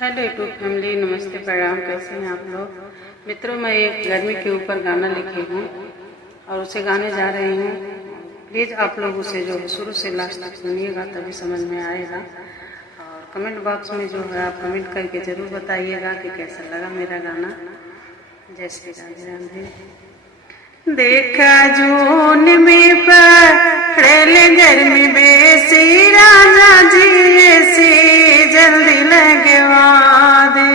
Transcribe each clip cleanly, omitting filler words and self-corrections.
Hello YouTube family, नमस्ते, प्रणाम। कैसे हैं आप लोग मित्रों? मैं एक गर्मी के ऊपर गाना लिखी हूँ और उसे गाने जा रही हूँ। प्लीज़ आप लोग उसे जो शुरू से लास्ट तक सुनिएगा, तभी समझ में आएगा। और कमेंट बॉक्स में जो है आप कमेंट करके ज़रूर बताइएगा कि कैसा लगा मेरा गाना। जय श्री राधे राधे। देखा जून में पड़ल गर्मी बेसी, राजा जी ऐसी जल्दी लगवा दे।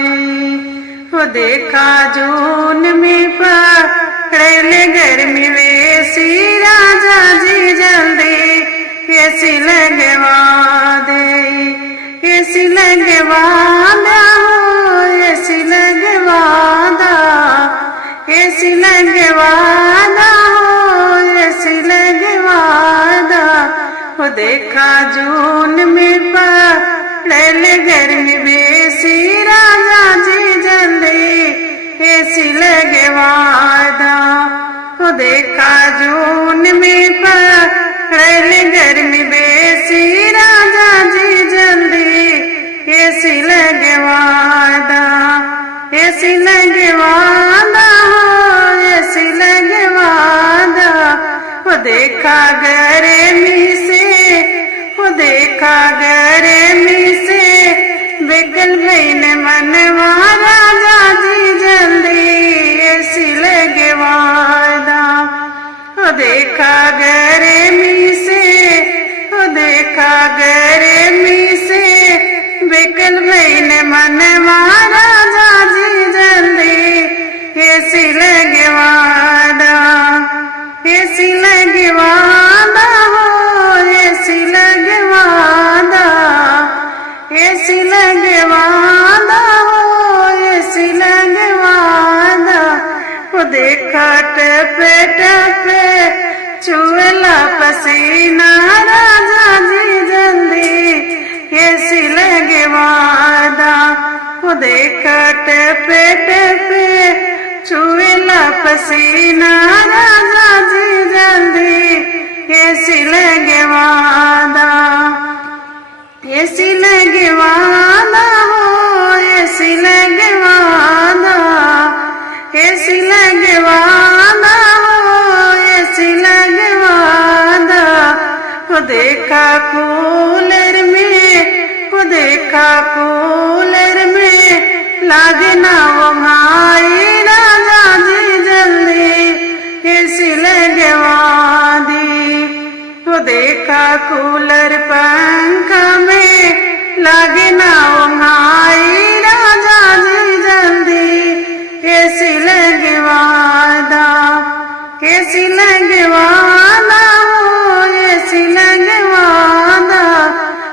वो देखा जून में पड़ल गर्मी बेसी, राजा जी जल्दी ऐसी लगवा दे। ऐसी लगवा दो, ऐसी लगवा दो, ऐसी लगवा दो, ऐसी लगवा दो। वो देखा जून में पड़ल गर्मी बेसी, राजा जी जल्दी ऐसी लगवा दो। वो देखा जून में पड़ल गर्मी बेसी, राजा जी जल्दी ऐसी लगवा दो। ऐसी लगवा दो, ऐसी लगवा दो। वो देखा गर्मी से, वो देखा गर्मी से बेकल भईन मनवा, राजा जी जल्दी ऐसी लगवा दो। वो देखा गर्मी से, वो देखा गर्मी से बेकल भईन मनवा, राजा जी जल्दी ऐसी लगवा दो। ऐसी लगवा दो, ऐसी लगवा दो, ऐसी लगवा दो, ऐसी लगवा दो। वो देखा टपे टपे चुएला पसीना, राजा जी जल्दी ऐसी लगवा दो। वो देखा टपे टपे चुएला पसीना, राजा जी जल्दी ऐसी लगवा दो। ऐसी लगवा दो, ऐसी लगवा दो, ऐसी लगवा दो, ऐसी लगवा दो। वो देखा कूलर में, वो देखा कूलर में लागना वो भाई, राजा जी जल्दी ऐसी लगवा दी। वो देखा कूलर पंखा में लागना वो भाई, राजा जी जल्दी ऐसी लगवा दो। ऐसी लगवा दो, ऐसी लगवा दो।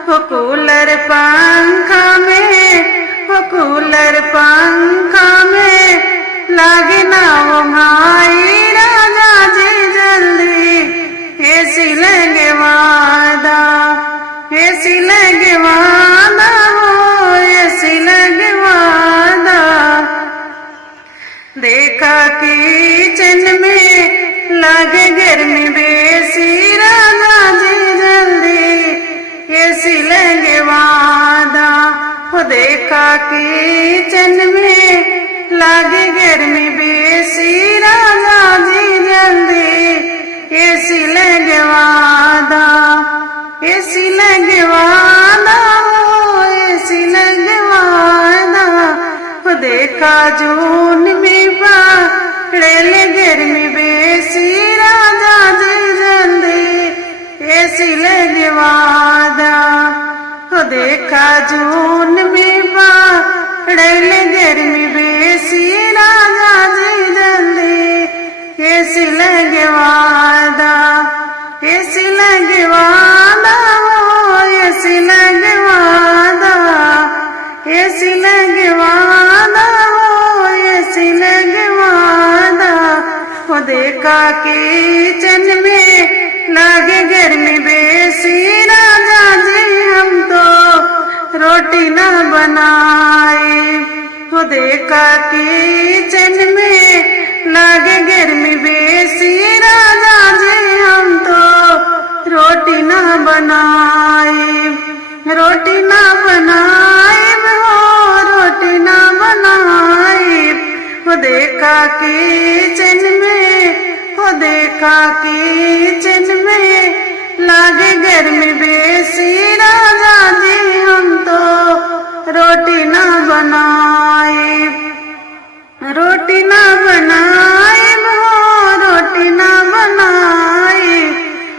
वो कूलर पंखा में, वो कूलर पंखा में लागना वो भाई, राजा जी जल्दी ऐसी लगवा दो। ऐसी लगवा दो, ऐसी लगवा दो। देखा किचन में लगे गर्मी बेसी, राजा जी जल्दी ऐसी लगवा दो। वो देखा किचन में लगे गर्मी बेसी, राजा जी जल्दी ऐसी लगवा दो। ऐसी लगवा दो, ऐसी लगवा दो। वो देखा जून में पड़ल गर्मी बेसी, राजा जी जल्दी ऐसी लगवा दो। वो देखा जून में पड़ल गर्मी बेसी, राजा जी जल्दी ऐसी लगवा दो। ऐसी लगवा दो, ऐसी लगवा दो, ऐसी लगवा दो, ऐसी लगवा दो। वो देखा किचन में लगे गर्मी बेसी, राजा जी हम तो रोटी ना बनाए। वो देखा किचन में लगे गर्मी बेसी, राजा जी हम तो रोटी ना बनाए। रोटी ना बनाए हो, देखा किचन में, हो देखा किचन में लागे गर्मी बेसी राजा जी हम तो रोटी ना बनाए, रोटी ना बनाए हो रोटी ना बनाए।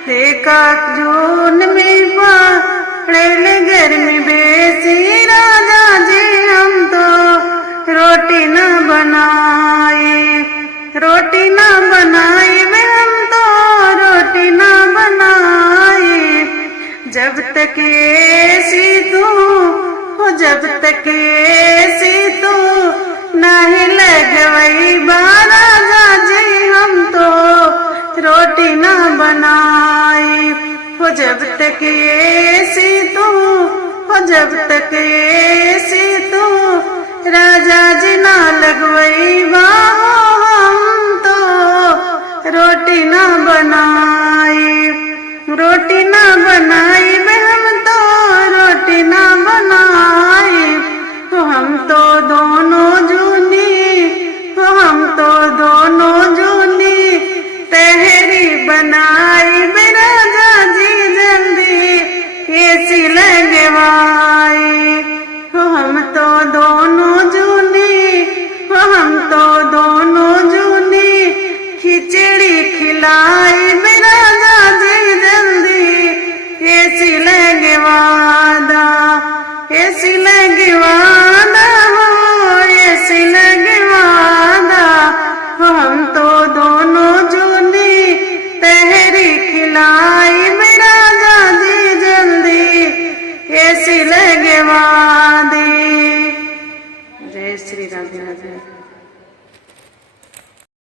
देखा जून में पड़ेल गर्मी बेसी राजा जी हम तो रोटी ना बनाए, रोटी ना बनाए हम तो रोटी ना बनाए। जब तक ऐसी तू हो जब तक ऐसी तू नहीं लगवई राजा जी हम तो रोटी ना बनाए। हो जब तक ऐसी तू हो जब तक ऐसी तू राजा जी ना लगवई हम तो रोटी ना बनाए, रोटी ना बनाए हम तो रोटी ना बनाए। तो हम तो दोनों जूनी, तो हम तो दोनों जूनी तहरी बनाई राजा जी जल्दी ऐसी लगवाई। तो हम तो दोनों जूनी, तो हम तो दोनों जूनी खिचड़ी खिलाई राजा जी जल्दी ऐसी लगवादा, ऐसी लगवादा हो ऐसी लगवादा। हम तो दोनों जूनी तहरी खिलाई राजा जी जल्दी ऐसी लगवा दे। जय श्री राधे राधे।